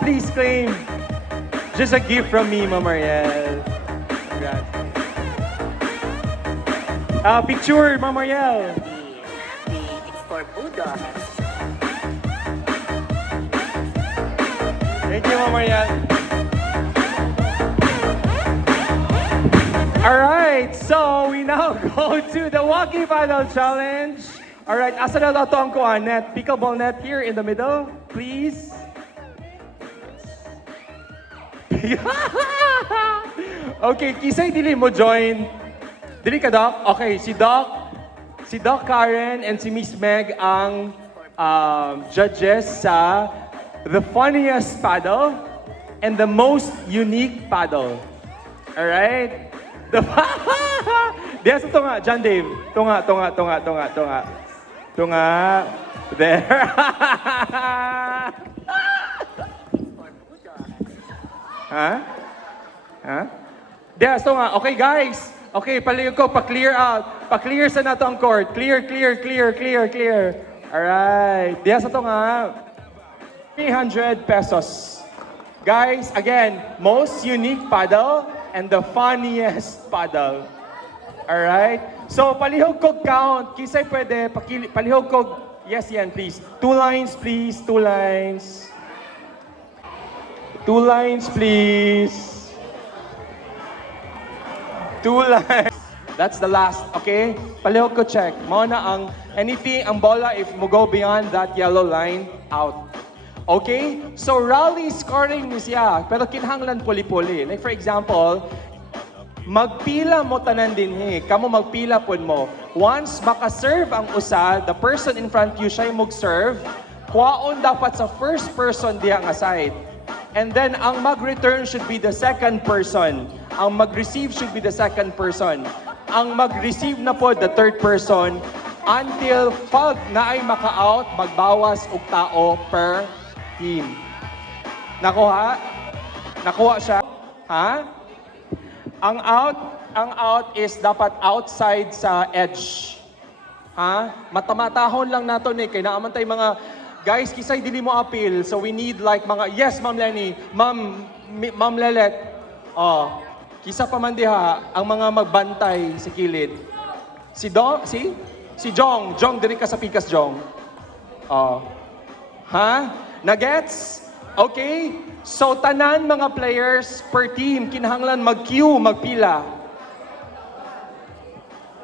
Please claim. Just a gift from me, Ma'am Mariel. Congrats. Picture, Ma'am Mariel. It's for Buddha. Thank you, Ma'am Mariel. Alright, so we now go to the Walkie Paddle Challenge. Alright, asa na daw to ang kuha net? Pickleball net here in the middle, please. Okay, kisay dili mo join. Dili ka, Doc? Okay, si Doc Karen and si Miss Meg ang judges sa the funniest paddle and the most unique paddle. Alright? Diyan sa tunga, John Dave. Tunga. There. Ha? Diyan sa tunga. Okay, guys. Okay, palihog ko, pa-clear out. Pa-clear sa nato ang court. Clear. Alright. Diyan sa tunga. 300 pesos. Guys, again, most unique paddle and the funniest paddle. Alright? So, palihog ko count. Kisay pwede, palihog ko. Yes, yan, please. 2 lines, please. 2 lines. 2 lines, please. 2 lines. That's the last, okay? Palihog ko check. Mao na ang anything, ang bola, if mo go beyond that yellow line, out. Okay? So, rally scoring ni siya. Pero kinahanglan puli-puli. Like for example, magpila mo tanan din Kamo magpila pod mo. Once maka-serve ang usa, the person in front you siya mag-serve, kuwaon dapat sa first person diha nga side. And then, ang mag-return should be the second person. Ang mag-receive should be the second person. Ang mag-receive na po, the third person, until pag naay maka-out, magbawas og tao per team. Nakuha? Nakuha siya? Ha? Ang out is dapat outside sa edge. Ha? Matamatahon lang nato ni kay naaman tay mga guys kisay dili mo appeal. So we need like mga yes, Ma'am Lenny, Ma'am Lelet. Oh, kisa pa man diha ang mga magbantay sa kilid. Si Jong diri ka sa pikas Jong. Oh. Ha? Nagets? Okay? So, tanan mga players per team, kinahanglan mag-queue, magpila.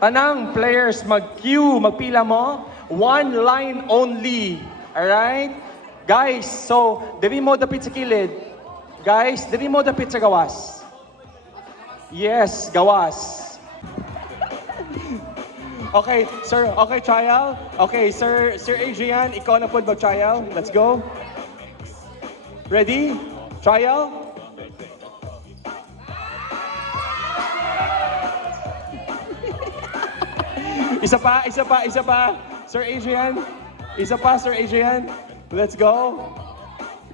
Tanang players mag-queue, magpila mo. 1 line only. Alright? Guys, so, diri mo dapit sa kilid. Guys, diri mo dapit sa gawas. Yes, gawas. Okay, sir. Okay, trial. Okay, Sir Adrian, ikaw na po mag-trial. Let's go. Ready? Trial? Isa pa. Sir Adrian? Isa pa, Sir Adrian? Let's go.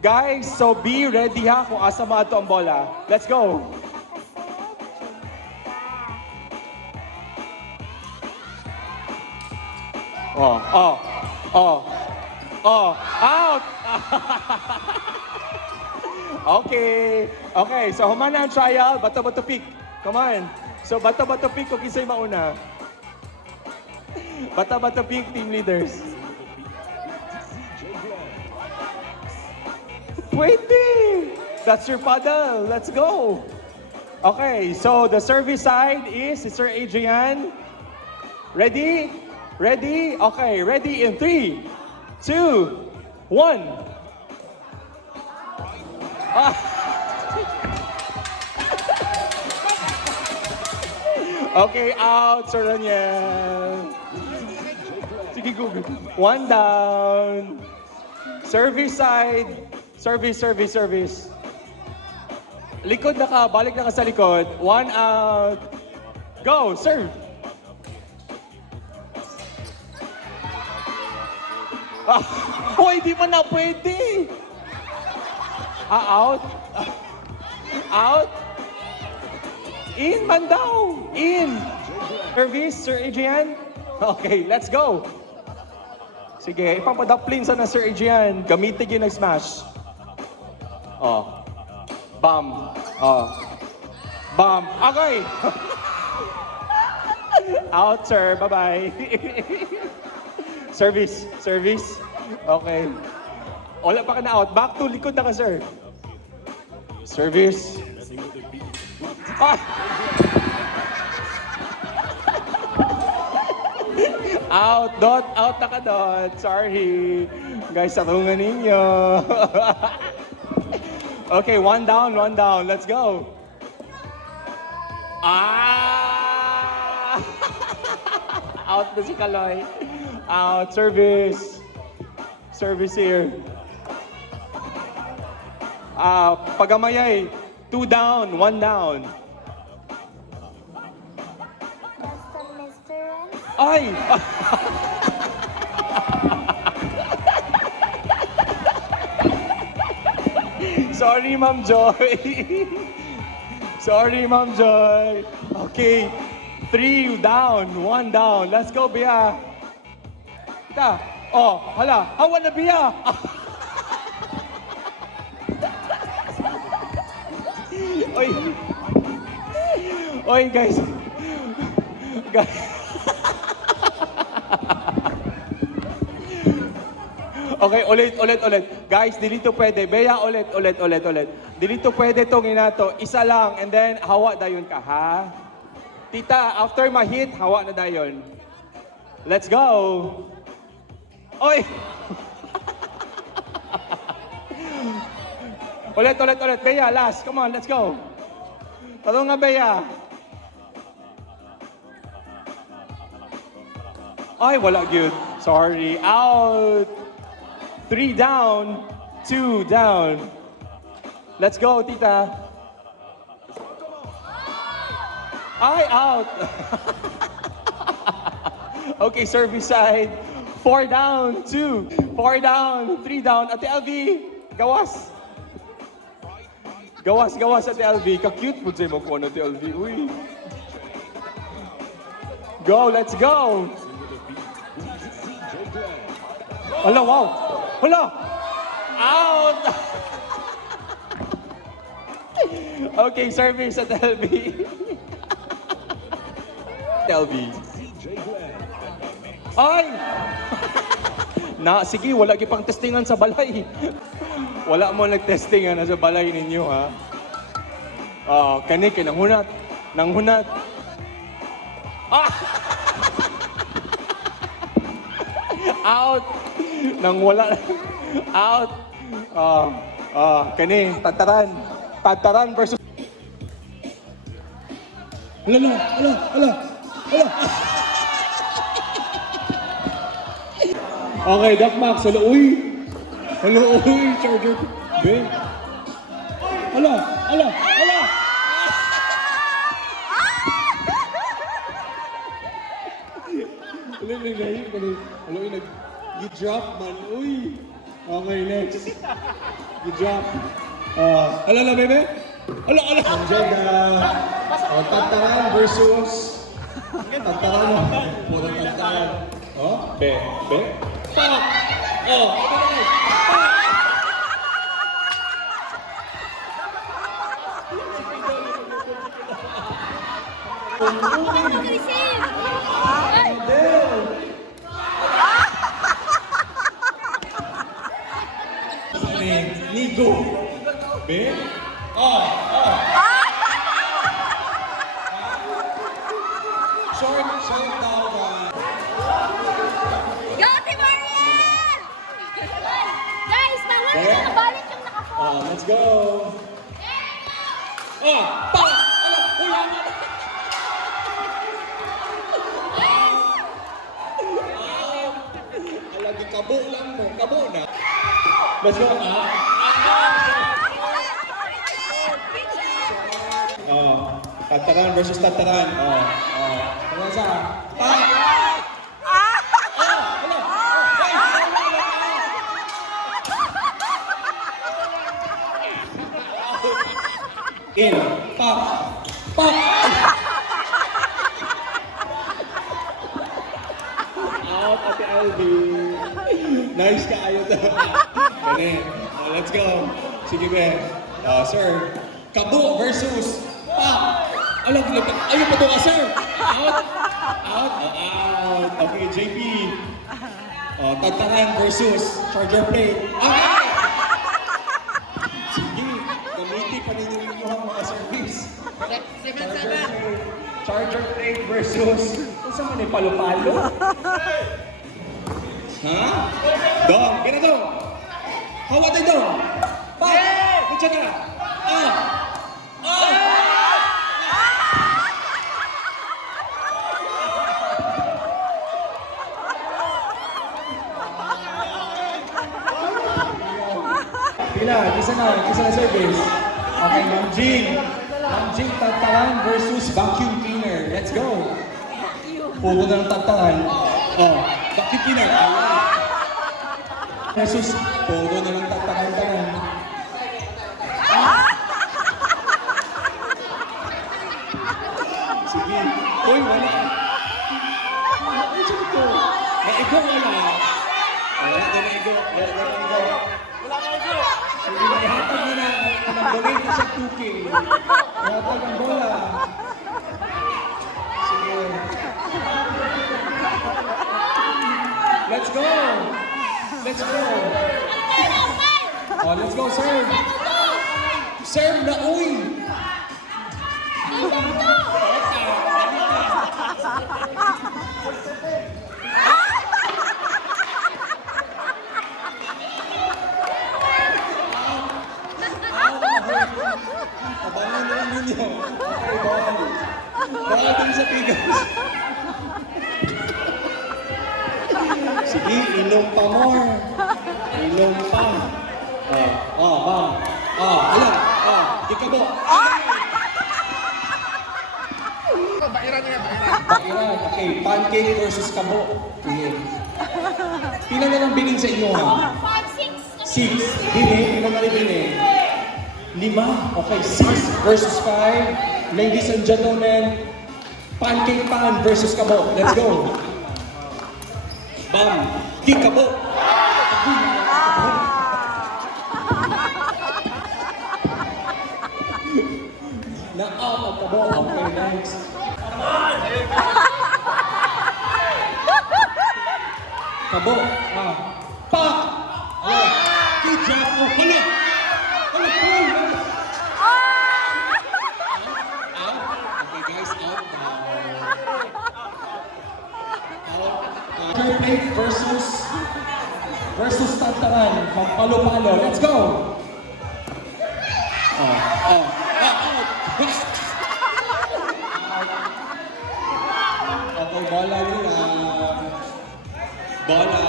Guys, so be ready ha kung asa maato ang bola. Let's go. Out! Okay, so humana ang trial, bato-bato pick. Come on. So bato-bato pick kung kisay mauna. Bato-bato pick, team leaders. Pwede! That's your paddle. Let's go. Okay, so the service side is Sir Adrian. Ready? Okay, ready in 3, 2, 1. Okay, out, Sir Daniel. Sige, go. 1 down. Service side. Service. Likod na ka, balik na ka sa likod. 1 out. Go, serve. Hoy, di mo na pwede. Out. Out. In man daw. In. Service, Sir Adrian. Okay, let's go. Sige, ipampadakplin sa na Sir Adrian. Gamitin yung nag-smash. Oh. Bam. Oh. Bam. Okay. Out, sir. Bye-bye. Service. Service. Okay. Wala pa ka na out. Back to likod na ka, sir. Service. Ah! Out, dot. Out na ka, dot. Sorry. Guys, sarungan ninyo. Okay, one down, one down. Let's go. Ah! Out na si Kaloy. Out, service. Service here. Pagamayay. 2 down, 1 down. Basta Mr. Ay! Sorry, Ma'am Joy. Sorry, Ma'am Joy. Okay. 3 down, 1 down. Let's go, Bia. Kita. Oh, hala. Hawa na, Bia. Oy. Oy, guys. Guys. Okay, ulit. Guys, dito pwede. Bea, ulit. Dito pwede tong inato. Isa lang, and then hawa dayon ka, ha? Tita, after ma-hit, hawa na dayon. Let's go! Oy! ulit. Bea, last. Come on, let's go. Talo nga, Bea. Ay, wala good. Sorry. Out. 3 down, 2 down. Let's go, tita. Ay, out. Okay, service side. 4 down, 2. 4 down, 3 down. Ate LV, gawas. Gawas, Ate LV. Ka-cute po sa'yo mo po, Ate LV. Uy. Go, let's go. Hala, wow. Hala! Out! Okay, service at LB. LB. Ay! Sige, wala pang testingan sa balay. Wala mo nag-testingan sa balay ninyo, ha? Kani, nanghunat. Ah! Out! Nang wala. Out. Kani, Tataran versus. Hala. Okay, Doc Max. Hala, uy, Charger. Be. Hala. You drop, man. Uy. Okay, next. You drop. Hala, bebe. Hala. Tataran versus. Tataran mo. Puro tataran. Be. Pak. Nigo. Be. Short down. Go, Team Ariel! Guys, nawala na nabalik yung naka-phone. Let's go. Pa! Lagi kabo lang mo. Kabo na. Let's go, Tataran versus Tataran. Ano sa? In. Pop. Out, Ate Albi. Nice ka, ayun. Let's go. Sige, Ben. Sir, Kabo versus Pop. Alam, ayun pa to ka, sir. Out. Out. Out. Okay, JP. Tagtaran versus Charger Plate. Okay! Sige, gamitin pa ninyo yung mga service. Charger Plate versus kung saan man palo-palo? Ha? Dong, gina dong. Hawat ay dong. Pop! Kutsa ka. Pila, isa na service. Okay, Ma'am Jing. Ma'am Jing, tagtaran versus vacuum cleaner. Let's go. Pugo na ng tagtaran. Vacuum cleaner. Versus pugo na ng tagtaran. Sige. Uy, wala. Sige ko. Naigo wala. Wala na naigo. Hindi na ihatag mo na. Nag-donate na siya 2K. Ihatag ang bola. Sige. Let's go. Let's go. Oh, let's go, serve. Serve na, uy. Abangan naman ninyo. Okay, ball. Ball din sa pigas. Sige, inom pa more. Inom pa. Bam. Alam. Ikabo. Bairan. Okay, pancake versus kabo. Okay. Pila na lang biling sa inyo, ha? 6. Bili. Pila na rin bili. 5. Okay, 6 versus 5. Ladies and gentlemen, pancake pan versus kabo. Let's go. Bam. Di kabo. Na-out kabo. Okay, next. Kabo. Pa. Good job. Hala. Okay, guys, out. Plate versus Tantaran. Palo-palo. Let's go. Okay, bola nila. Bola.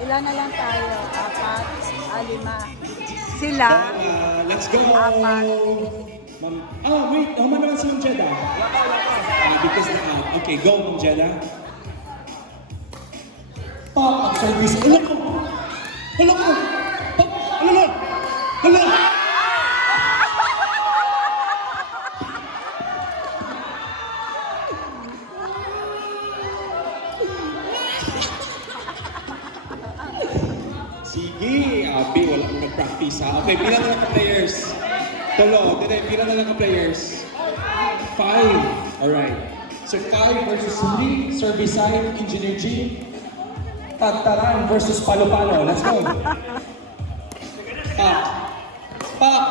Ilan na lang tayo? 4, 5. Sila? Bola. Let's go. 4. Wait. Naman naman si Ma'am Jeda. Because na out. Okay, go, Ma'am Jeda. Pop, service. Hala ko! Pop, hala! Sige, abi, wala akong nag-practice ha. Okay, pila na lang ka-players. Tolo, pila na lang ka-players. 5. Alright. So 5 versus 3, service side, Engineer G. Tagtaran versus palo-palo. Let's go. Pop.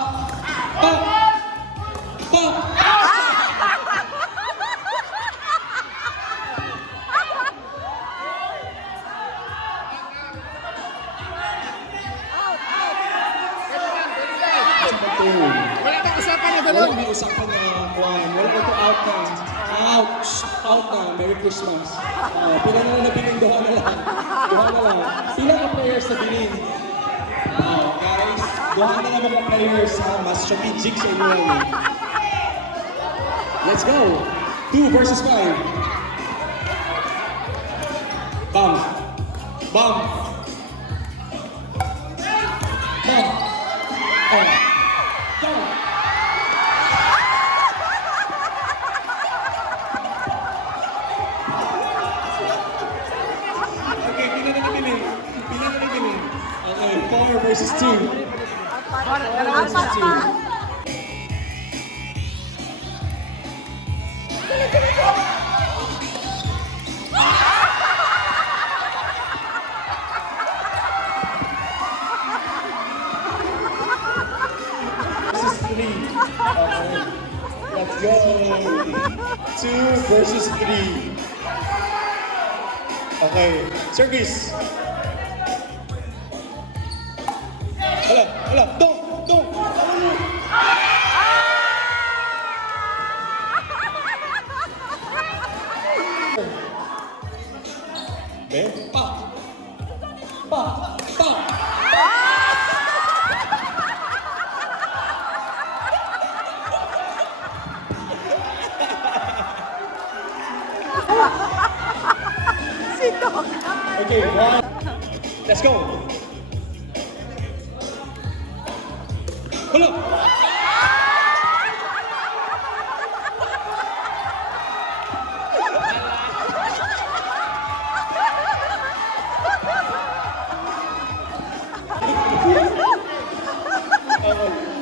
Wala na usapan na Wala may usapan na kuhan. Wala na ito out na. Ouch! Out na. Merry Christmas. Pila na lang nabiling. Duha na lang. Pila ka players na bilin. Guys, duha na lang mga players ha. Mas strategic sa inyo. Let's go. 2 versus 5. Bam. Go. Okay, pila na nabili. Okay, 4 versus 2. Apat pa. Versus 3. Okay. Let's go. 2 versus 3. Okay. Service. Hala. Don't. Ben, pa. Okay, 1. Let's go. Hala.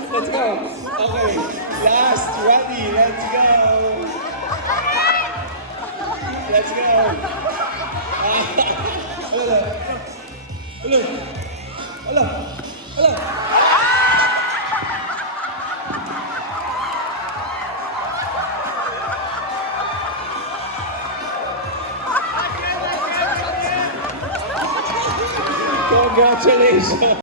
Let's go. Okay. Last. Ready. Let's go. Let's go. Hala. Congratulations.